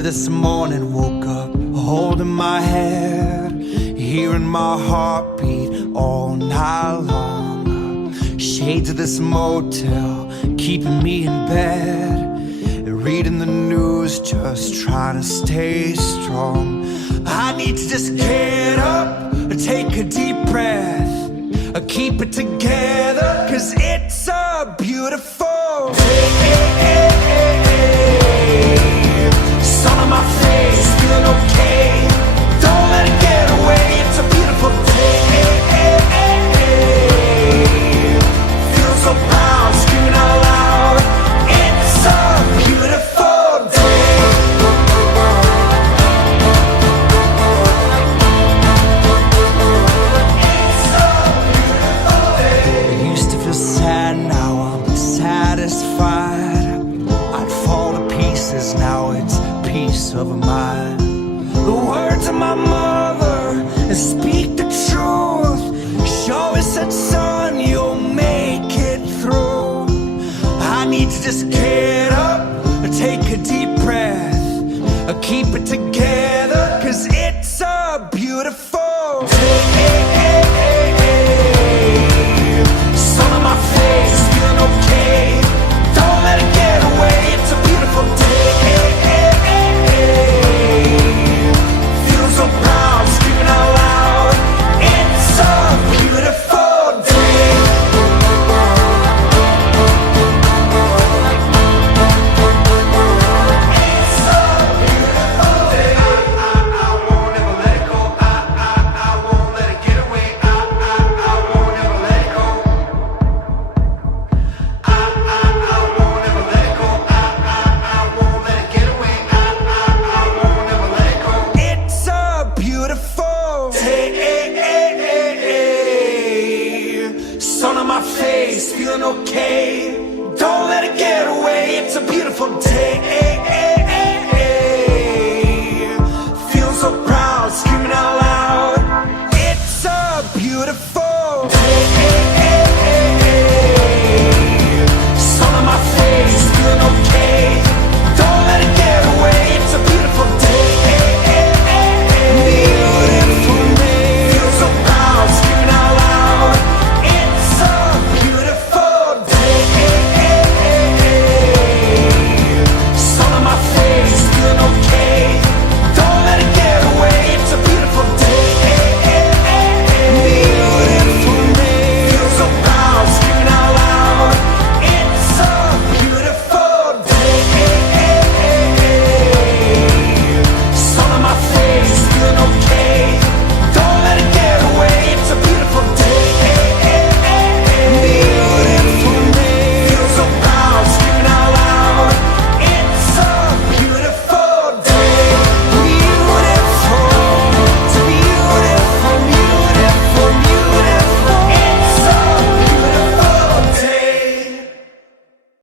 Early this morning, woke up holding my head, hearing my heartbeat all night long. Shades of this motel keeping me in bed, reading the news, just trying to stay strong. I need to just get up, take a deep breath, keep it together, 'cause it's a beautiful day. Sun on my face, feeling okay. Don't let it get away, it's a beautiful day. Feel so proud, screaming out loud. It's a beautiful day. It's a beautiful day. I used to feel sad, now I'm satisfied. I'd fall to pieces, now it's peace of mind. The words of my mother speak the truth. She always said, son, you'll make it through. I need to just get up, take a deep breath, keep it together, 'cause it's a beautiful day. Sun on my face, feeling okay. Don't let it get away, it's a beautiful day. Feel so proud, screaming out loud. It's a beautiful day. It's a beautiful day. I won't ever let it go. I won't let it get away. I won't ever let it go. I won't ever let it go. I won't let it get away. I won't ever let it go. It's a beautiful day. Sun on my face, feeling okay. Don't let it get away. It's a beautiful day.